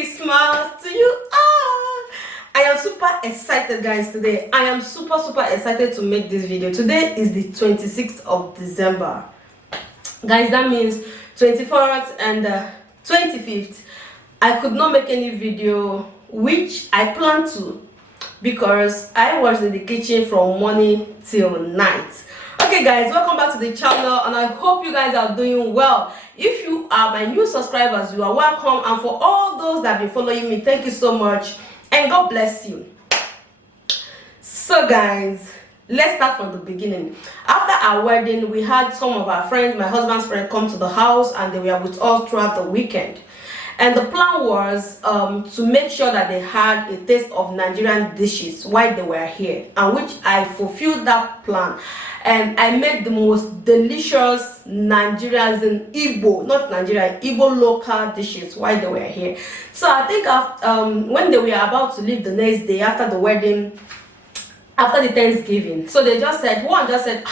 Christmas to you all. I am super excited, guys. Today I am super excited to make this video. Today is the 26th of December, guys. That means 24th and 25th I could not make any video, which I plan to, because I was in the kitchen from morning till night. Okay guys, welcome back to the channel and I hope you guys are doing well. If you are my new subscribers, you are welcome, and for all those that have been following me, thank you so much and God bless you. So guys, let's start from the beginning. After our wedding, we had some of our friends, my husband's friend, come to the house and they were with us throughout the weekend. And the plan was to make sure that they had a taste of Nigerian dishes while they were here, and which I fulfilled that plan. And I made the most delicious Nigerians in Igbo, not Nigerian, Igbo local dishes while they were here. So I think after, when they were about to leave the next day after the wedding, after the Thanksgiving, so they just said, one just said,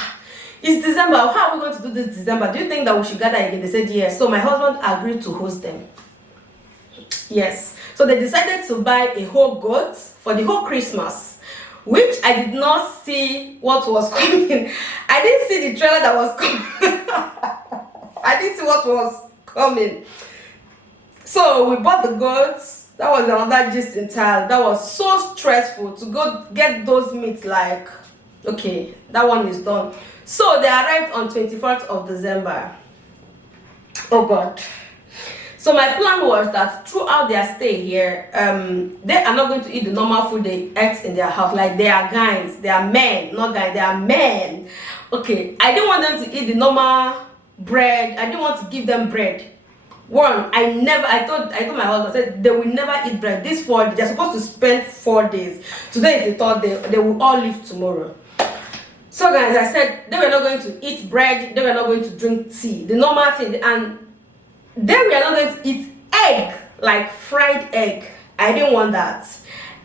it's December, how are we going to do this December? Do you think that we should gather again? They said yes. So my husband agreed to host them. Yes, so they decided to buy a whole goat for the whole Christmas, which I did not see what was coming. I didn't see the trailer that was coming. I didn't see what was coming. So we bought the goats. That was another gist entirely. That was so stressful to go get those meats. Like, okay, that one is done. So they arrived on 24th of December. Oh God. So my plan was that throughout their stay here, they are not going to eat the normal food they ate in their house. Like, they are guys, they are men, not guys, they are men. Okay, I didn't want them to eat the normal bread. I didn't want to give them bread. One, I told my husband, I said they will never eat bread. This 4 days, they're supposed to spend 4 days. Today is the 3rd day. They will all leave tomorrow. So guys, I said they were not going to eat bread. They were not going to drink tea, the normal thing, and then we are not going to eat egg, like fried egg. I didn't want that.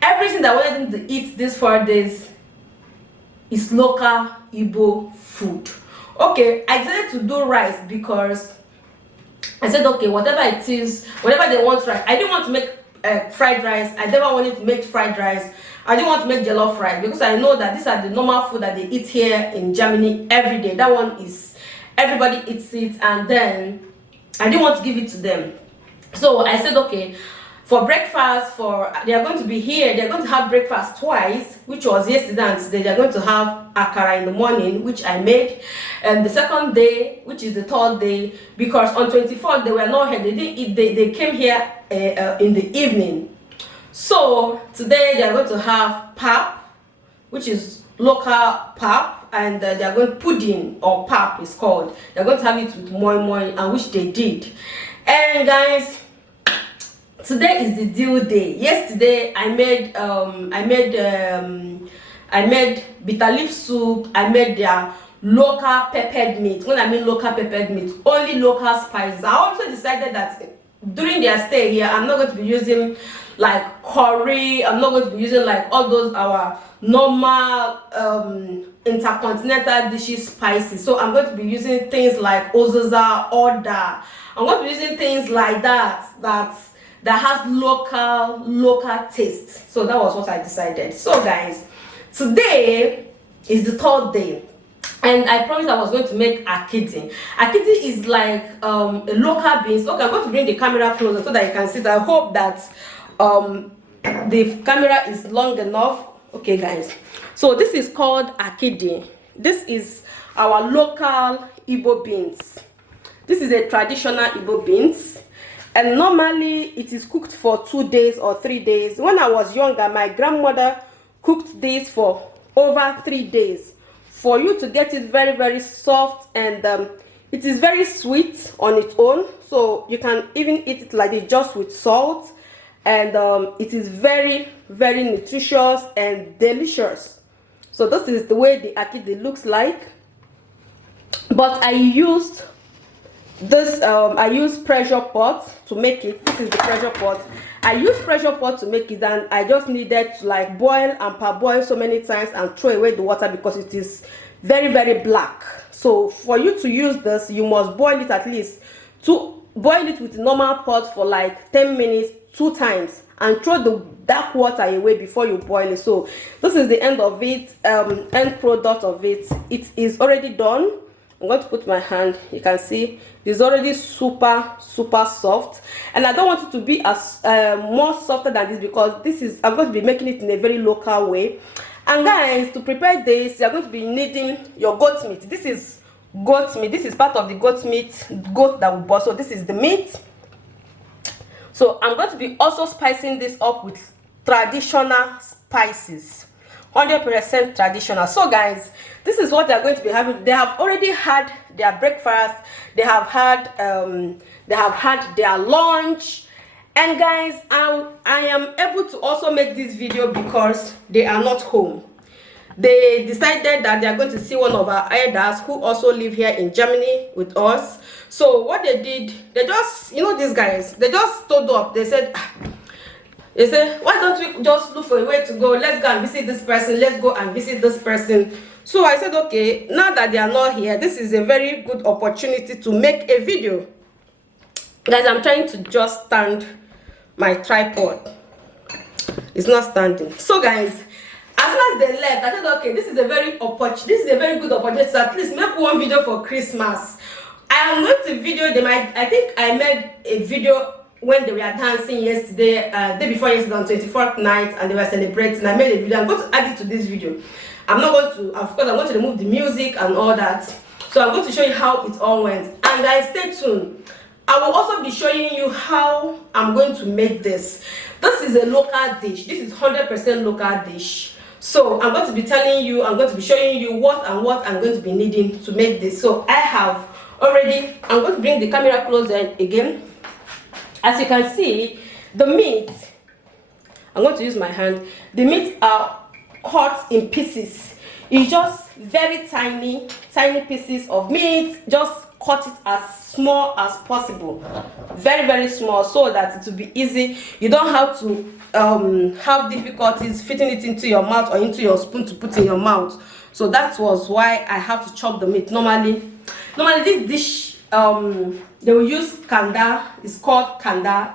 Everything that I wanted them to eat these 4 days is local Igbo food. Okay, I decided to do rice because I said, okay, whatever it is, whatever they want rice. I didn't want to make fried rice. I never wanted to make fried rice. I didn't want to make jollof rice because I know that these are the normal food that they eat here in Germany every day. That one is, everybody eats it, and then I didn't want to give it to them. So I said, okay, for breakfast, they are going to be here, they're going to have breakfast twice, which was yesterday and today. They're going to have akara in the morning, which I made, and the second day, which is the 3rd day, because on 24th they were not here, they didn't eat, they came here in the evening. So today they are going to have pap, which is local pap, and they are going pudding, or pap is called. They're going to have it with moi moi, and which they did. And guys, today is the due day. Yesterday I made bitter leaf soup. I made their local peppered meat. When I mean local peppered meat, only local spices. I also decided that during their stay here, I'm not going to be using like curry. I'm not going to be using like all those our normal intercontinental dishes spices. So I'm going to be using things like ozoza, oda. I'm going to be using things like that has local taste. So that was what I decided. So guys, today is the 3rd day, and I promised I was going to make Akidi. Akidi is like a local beans. Okay, I'm going to bring the camera closer so that you can see it. I hope that the camera is long enough. Okay guys, so this is called Akidi. This is our local Igbo beans. This is a traditional Igbo beans, and normally it is cooked for 2 days or 3 days. When I was younger, my grandmother cooked this for over 3 days for you to get it very soft, and it is very sweet on its own, so you can even eat it like this just with salt, and it is very nutritious and delicious. So this is the way the Akidi looks like. But I used this I used pressure pot to make it. This is the pressure pot. I used pressure pot to make it, and I just needed to like boil and parboil so many times and throw away the water because it is very black. So for you to use this, you must boil it at least to boil it with normal pot for like 10 minutes 2 times and throw the dark water away before you boil it. So this is the end of it, end product of it. It is already done. I'm going to put my hand. You can see it's already super soft, and I don't want it to be as more softer than this, because this is, I'm going to be making it in a very local way. And guys, to prepare this, you're going to be needing your goat meat. This is goat meat. This is part of the goat meat, goat that we bought. So this is the meat. So I'm going to be also spicing this up with traditional spices, 100% traditional. So guys, this is what they're going to be having. They have already had their breakfast, they have had their lunch. And guys, I am able to also make this video because they are not home. They decided that they are going to see one of our elders who also live here in Germany with us. So what they did, they just, you know, these guys, they just stood up. They said, why don't we just look for a way to go? Let's go and visit this person. Let's go and visit this person. So I said, okay, now that they are not here, this is a very good opportunity to make a video. Guys, I'm trying to just stand my tripod. It's not standing. So guys, as soon as they left, I said, okay, this is a very good opportunity to at least make one video for Christmas. I am going to video them. I think I made a video when they were dancing yesterday, day before yesterday, on 24th night, and they were celebrating. I made a video. I'm going to add it to this video. I'm not going to, of course, I'm going to remove the music and all that. So I'm going to show you how it all went. And guys, stay tuned. I will also be showing you how I'm going to make this. This is a local dish. This is 100% local dish. So I'm going to be telling you, I'm going to be showing you what I'm going to be needing to make this. So I have already, I'm going to bring the camera closer again. As you can see, the meat, I'm going to use my hand. The meat are cut in pieces. It's just very tiny pieces of meat. Just cut it as small as possible, very small, so that it will be easy. You don't have to have difficulties fitting it into your mouth or into your spoon to put in your mouth. So that was why I have to chop the meat. Normally this dish, they will use kanda. It's called kanda.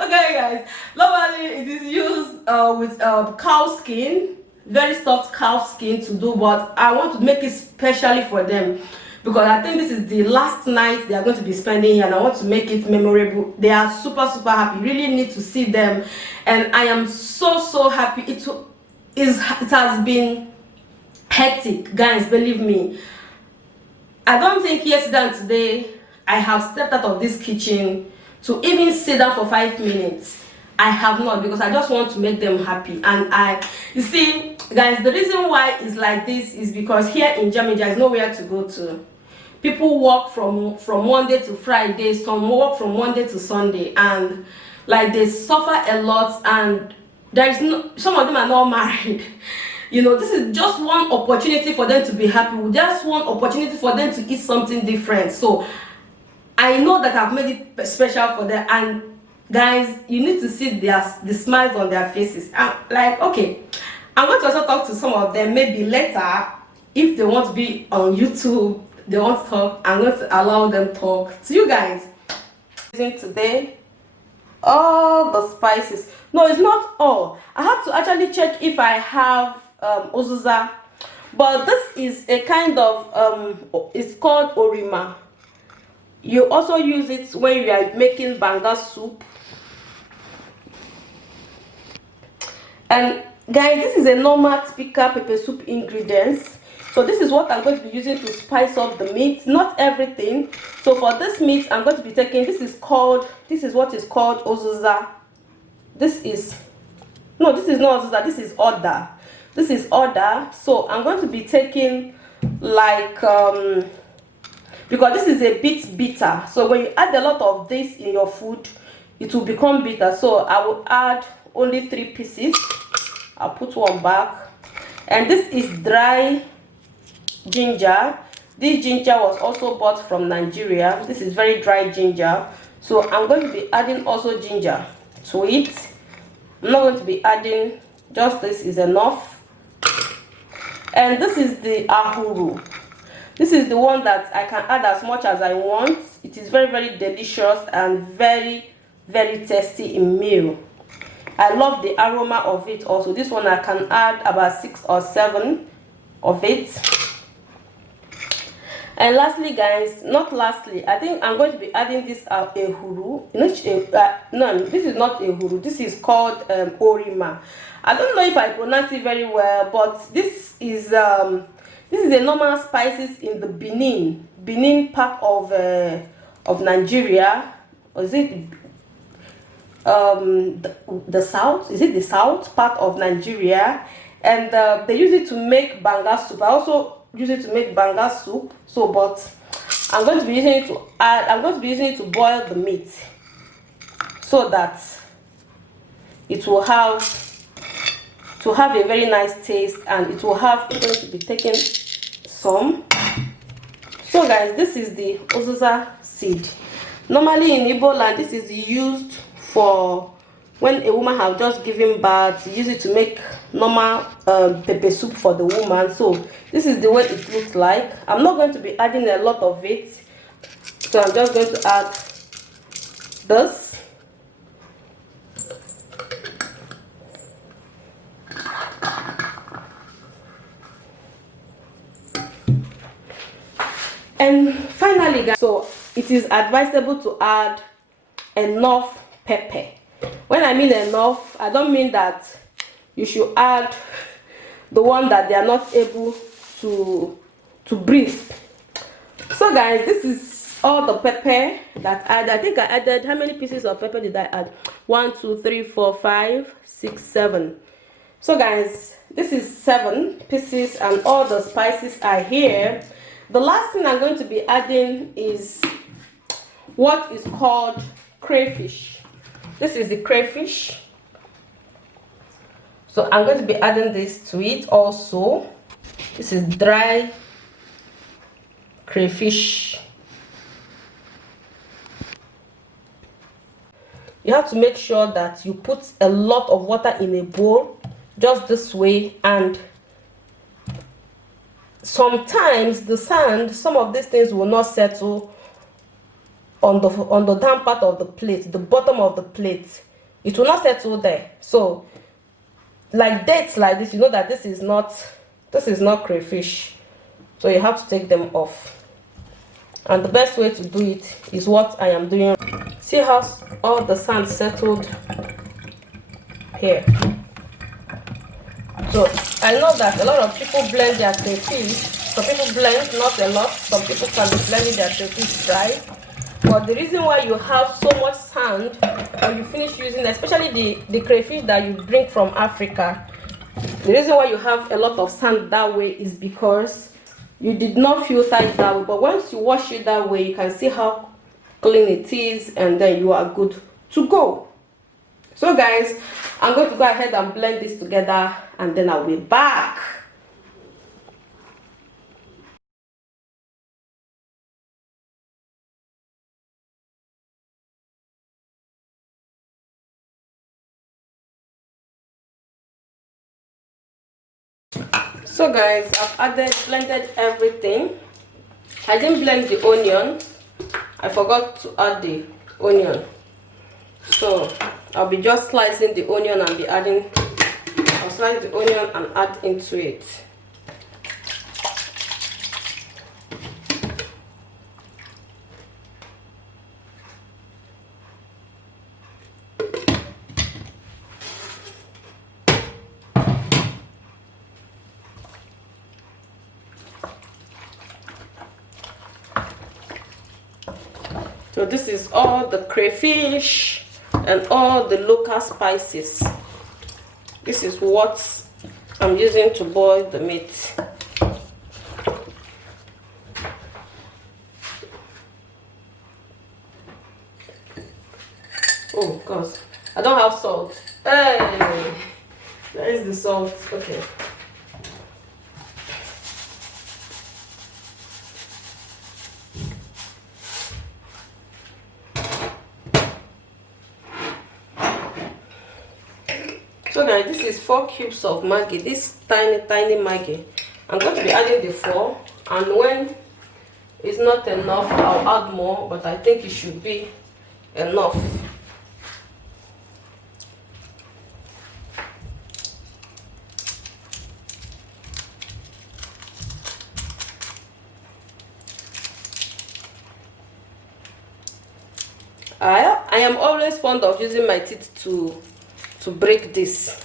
Okay guys, normally it is used with cow skin, very soft cow skin to do, but I want to make it specially for them because I think this is the last night they are going to be spending here, and I want to make it memorable. They are super happy. Really need to see them, and I am so happy. It has been hectic, guys, believe me. I don't think yesterday and today I have stepped out of this kitchen to even sit down for 5 minutes. I have not, because I just want to make them happy. And you see guys, the reason why it's like this is because here in Germany there is nowhere to go to. People work from Monday to Friday, some work from Monday to Sunday, and like they suffer a lot, and there is no, some of them are not married. You know, this is just one opportunity for them to be happy, just one opportunity for them to eat something different. So I know that I've made it special for them, and guys, you need to see the smiles on their faces. I'm like, okay, I'm going to also talk to some of them maybe later. If they want to be on YouTube, they want to talk, I'm going to allow them talk to you guys. Using today all the spices. No, it's not all. I have to actually check if I have uzuza, but this is a kind of it's called orima. You also use it when you are making banga soup. And guys, this is a normal typical pepper soup ingredients. So this is what I'm going to be using to spice up the meat, not everything. So for this meat, I'm going to be taking, this is what is called uzuza. This is not uzuza, this is oda. This is oda. So I'm going to be taking like because this is a bit bitter, so when you add a lot of this in your food, it will become bitter. So I will add only 3 pieces. I'll put one back. And this is dry ginger. This ginger was also bought from Nigeria. This is very dry ginger, so I'm going to be adding also ginger to it. I'm not going to be adding, just this is enough. And this is the ahuru. This is the one that I can add as much as I want. It is very, very delicious and very, very tasty in meal. I love the aroma of it also. This one I can add about 6 or 7 of it. And lastly, guys, not lastly, I think I'm going to be adding this ehuru. No, this is not ehuru. This is called orima. I don't know if I pronounce it very well, but this is a normal spices in the Benin part of Nigeria. Or is it the south? Is it the south part of Nigeria? And they use it to make banga soup. I also use it to make banga soup. So, but I'm going to be using it to add. I'm going to be using it to boil the meat, so that it will have a very nice taste, and it will have. I'm going to be taking some. So, guys, this is the uziza seed. Normally in Igbo land, this is used for when a woman have just given birth. Use it to make normal pepper soup for the woman. So this is the way it looks like. I'm not going to be adding a lot of it, so I'm just going to add this. And finally, guys, so it is advisable to add enough pepper. When I mean enough, I don't mean that you should add the one that they are not able to breathe. So guys, this is all the pepper that I think I added. How many pieces of pepper did I add? 1 2 3 4 5 6 7. So guys, this is 7 pieces, and all the spices are here. The last thing I'm going to be adding is what is called crayfish. This is the crayfish. So I'm going to be adding this to it also. This is dry crayfish. You have to make sure that you put a lot of water in a bowl, just this way, and sometimes the sand, some of these things will not settle on the down part of the plate, the bottom of the plate. It will not settle there. So like dates like this, you know that this is not crayfish, so you have to take them off. And the best way to do it is what I am doing. See how all the sand settled here. So I know that a lot of people blend their crayfish. Some people blend, not a lot. Some people can be blending their crayfish dry. But the reason why you have so much sand when you finish using, especially the crayfish that you bring from Africa, the reason why you have a lot of sand that way is because you did not filter it that way. But once you wash it that way, you can see how clean it is, and then you are good to go. So guys, I'm going to go ahead and blend this together, and then I'll be back. So guys, I've blended everything. I didn't blend the onion. I forgot to add the onion. So I'll be just slicing the onion and be adding. I'll slice the onion and add into it. So this is all the crayfish and all the local spices. This is what I'm using to boil the meat. Oh God, I don't have salt. Hey, where is the salt? Okay. So guys, this is 4 cubes of Maggi. This tiny Maggi. I'm going to be adding the 4, and when it's not enough, I'll add more, but I think it should be enough. I am always fond of using my teeth to break this.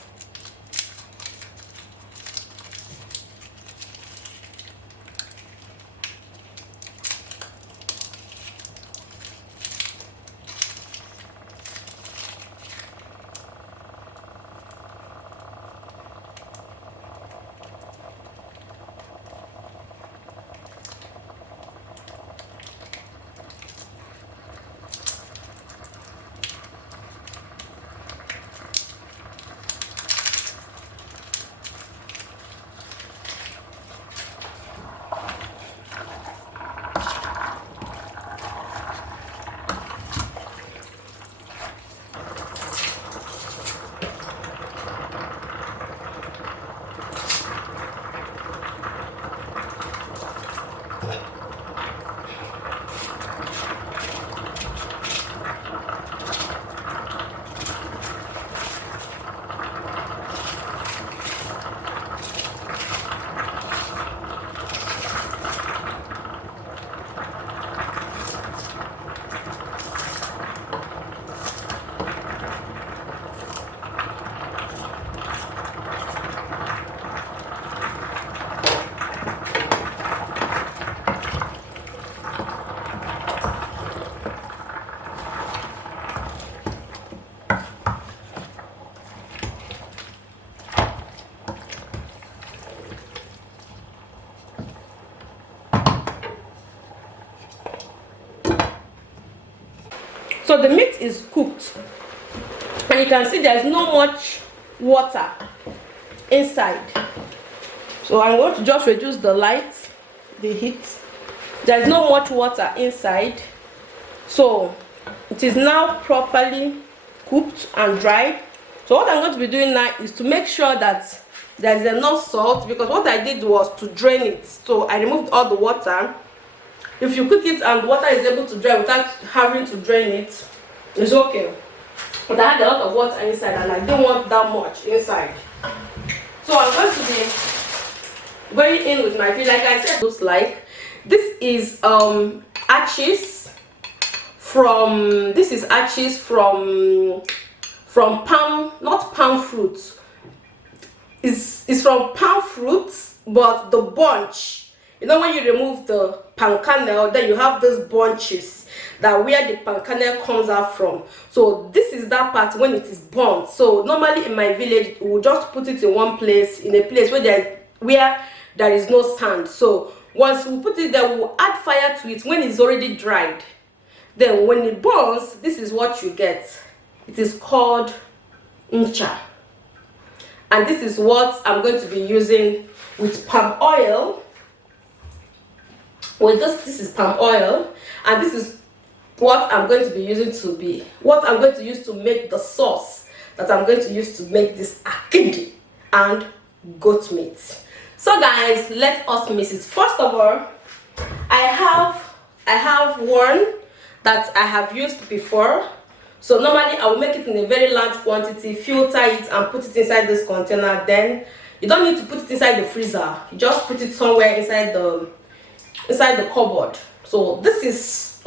So the meat is cooked, and you can see there's not much water inside. So I'm going to just reduce the light, the heat. There's not much water inside, so it is now properly cooked and dried. So what I'm going to be doing now is to make sure that there's enough salt, because what I did was to drain it. So I removed all the water. If you cook it and water is able to dry without having to drain it, it's okay. But I had a lot of water inside and I didn't want that much inside. So I'm going to be going in with my fish. Like I said, looks like this is arches from palm, not palm fruit. It's from palm fruit, but the bunch. You know, when you remove the palm kernel, then you have those bunches that where the palm kernel comes out from. So this is that part when it is burnt. So normally in my village, we will just put it in one place, in a place where there is no sand. So once we put it there, we will add fire to it when it's already dried. Then when it burns, this is what you get. It is called ncha. And this is what I'm going to be using with palm oil. Well, this is palm oil, and this is what I'm going to be using what I'm going to use to make the sauce that I'm going to use to make this akidi and goat meat. So guys, let us mix it. First of all, I have one that I have used before. So normally I will make it in a very large quantity, filter it and put it inside this container. Then you don't need to put it inside the freezer. You just put it somewhere inside the cupboard. So this is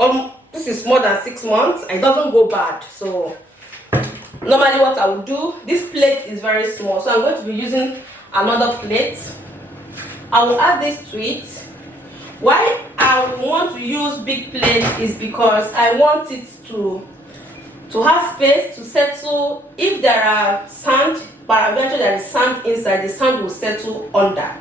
more than 6 months. It doesn't go bad. So normally what I will do, this plate is very small, so I'm going to be using another plate. I will add this to it. Why I want to use big plates is because I want it to have space to settle. If there are sand, but eventually there is sand inside, the sand will settle under.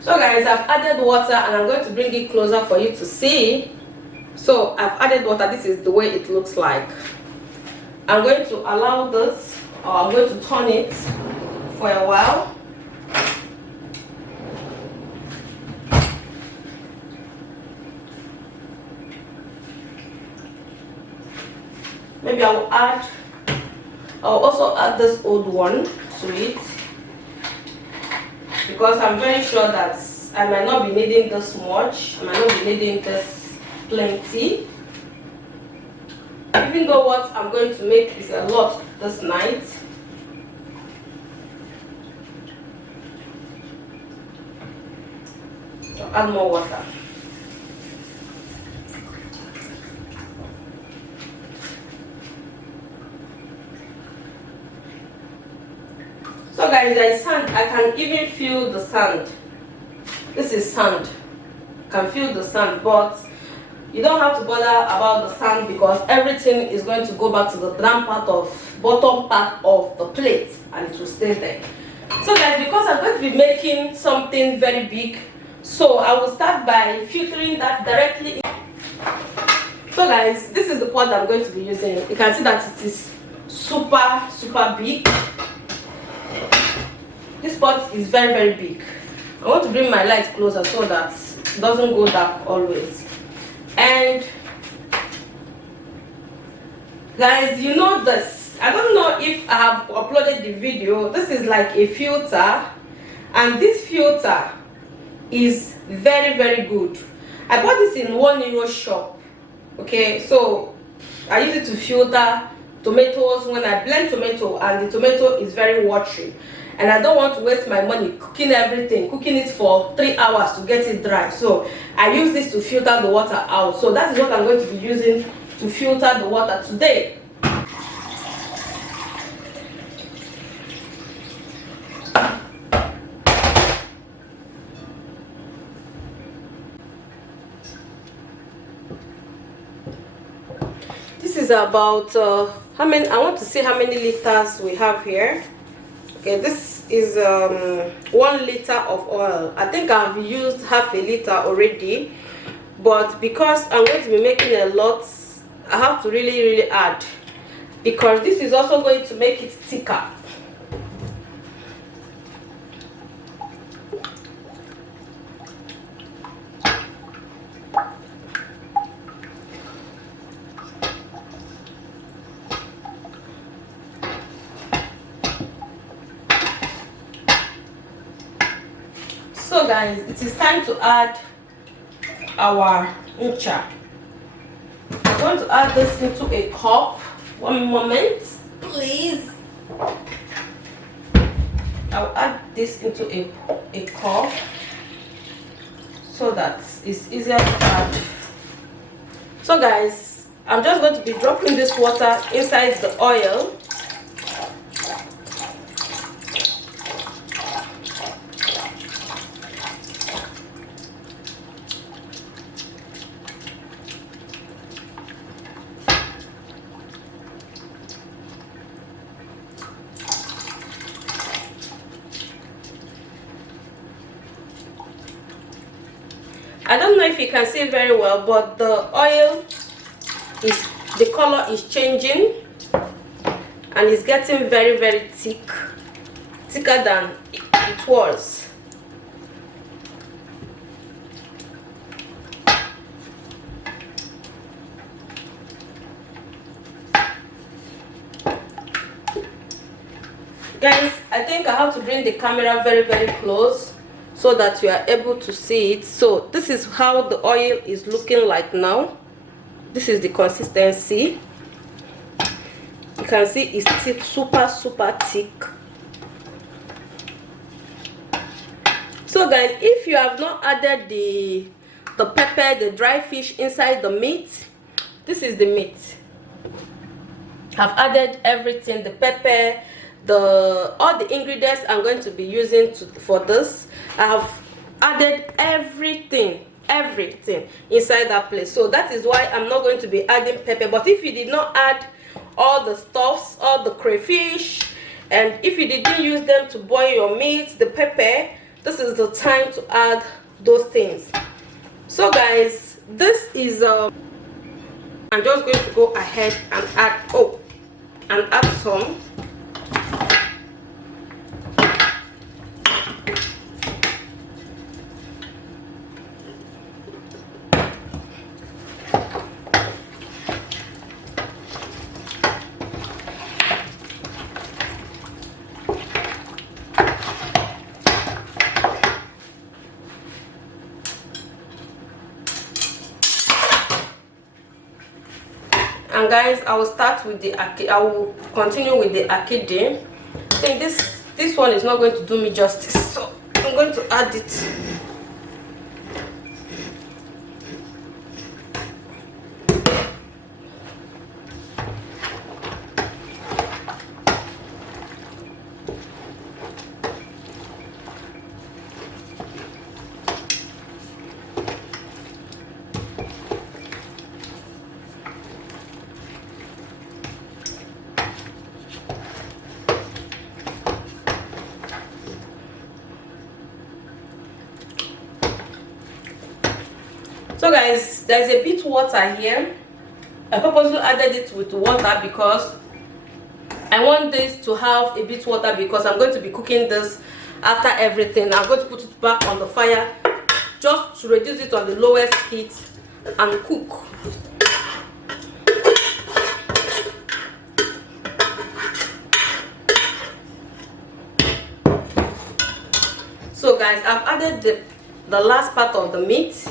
So guys, I've added water and I'm going to bring it closer for you to see. So I've added water. This is the way it looks like. I'm going to allow this, or I'm going to turn it for a while. maybe I'll also add this old one to it, because I'm very sure that I might not be needing this much. I might not be needing this plenty, even though what I'm going to make is a lot this night. I'll add more water. So guys, there is sand. I can even feel the sand. This is sand. I can feel the sand, but you don't have to bother about the sand because everything is going to go back to the bottom part of the plate, and it will stay there. So guys, because I'm going to be making something very big, so I will start by filtering that directly in. So guys, this is the pot I'm going to be using. You can see that it is super big. This pot is very big. I want to bring my light closer so that it doesn't go dark always. And guys, you know this, I don't know if I have uploaded the video. This is like a filter, and this filter is very good. I bought this in €1 shop. Okay, so I use it to filter tomatoes when I blend tomato, and the tomato is very watery, and I don't want to waste my money cooking it for 3 hours to get it dry. So I use this to filter the water out. So that is what I'm going to be using to filter the water today. This is about how many, I want to see how many liters we have here. Okay, this is 1 liter of oil. I think I've used half a liter already, but because I'm going to be making a lot, I have to really add, because this is also going to make it thicker. So guys, it is time to add our ncha. I'm going to add this into a cup. One moment, please. I'll add this into a cup so that it's easier to add. So guys, I'm just going to be dropping this water inside the oil. I don't know if you can see very well, but the oil is, the color is changing, and it's getting very thick, thicker than it was. Guys, I think I have to bring the camera very close so that you are able to see it. So this is how the oil is looking like now. This is the consistency. You can see it's thick, super thick. So guys, if you have not added the pepper, the dry fish inside the meat, this is the meat. I've added everything, the pepper, all the ingredients I'm going to be using for this. I have added everything inside that place. So that is why I'm not going to be adding pepper. But if you did not add all the stuffs, all the crayfish, and if you didn't use them to boil your meat, the pepper, this is the time to add those things. So guys, this is I'm just going to go ahead and add some. And guys, I will start with the akidi. I will continue with the akidi. I think this one is not going to do me justice, so I'm going to add it. So guys, there's a bit water here. I purposely added it with water because I want this to have a bit water, because I'm going to be cooking this after everything. I'm going to put it back on the fire just to reduce it on the lowest heat and cook. So guys, I've added the last part of the meat.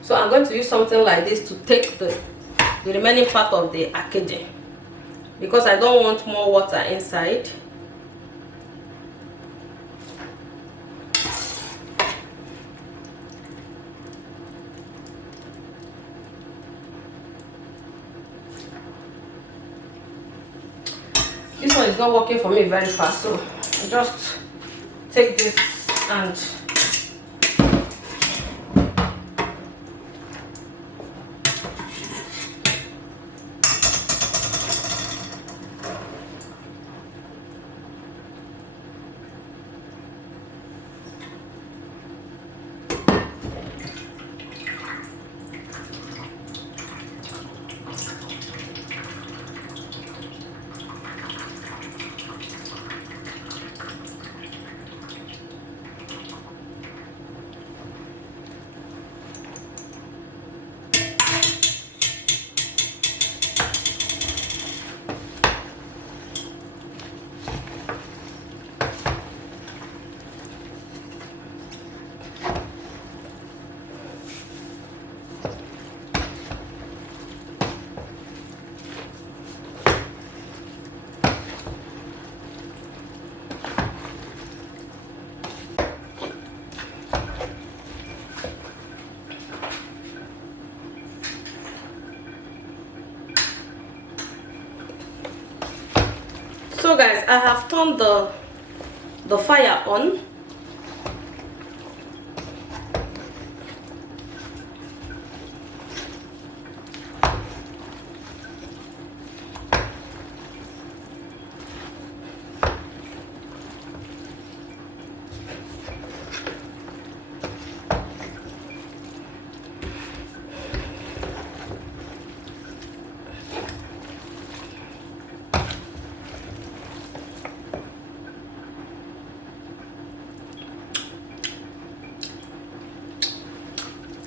So I'm going to use something like this to take the remaining part of the akidi, because I don't want more water inside. This one is not working for me very fast, so I just take this and so guys, I have turned the fire on.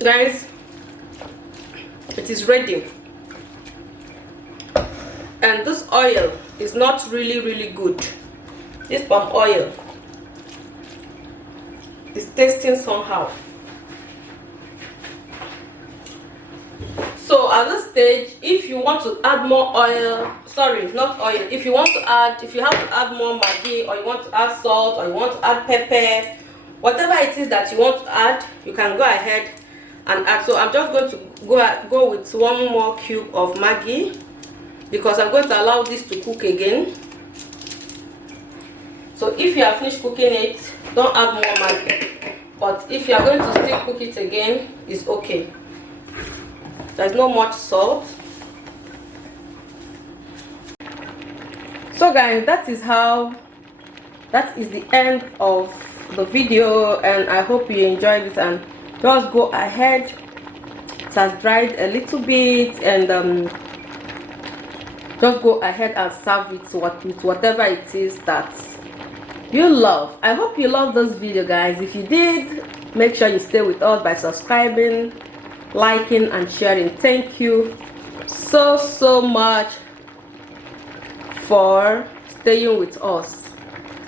Guys, it is ready, and this oil is not really good. This palm oil is tasting somehow. So at this stage, if you want to add more oil, sorry, not oil, if you have to add more maggi, or you want to add salt, or you want to add pepper, whatever it is that you want to add, you can go ahead and add. So I'm just going to go with one more cube of maggi, because I'm going to allow this to cook again. So if you have finished cooking it, don't add more maggi, but if you are going to still cook it again, it's okay. There's not much salt. So guys, that is the end of the video, and I hope you enjoyed it. And just go ahead, it has dried a little bit, and just go ahead and serve it with whatever it is that you love. I hope you love this video, guys. If you did, make sure you stay with us by subscribing, liking and sharing. Thank you so much for staying with us.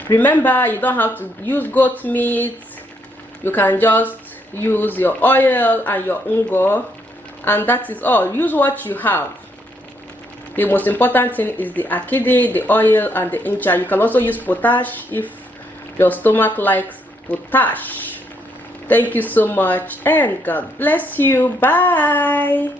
Remember, you don't have to use goat meat. You can just use your oil and your ungo, and that is all. Use what you have. The most important thing is the akidi, the oil, and the incha. You can also use potash if your stomach likes potash. Thank you so much, and God bless you. Bye.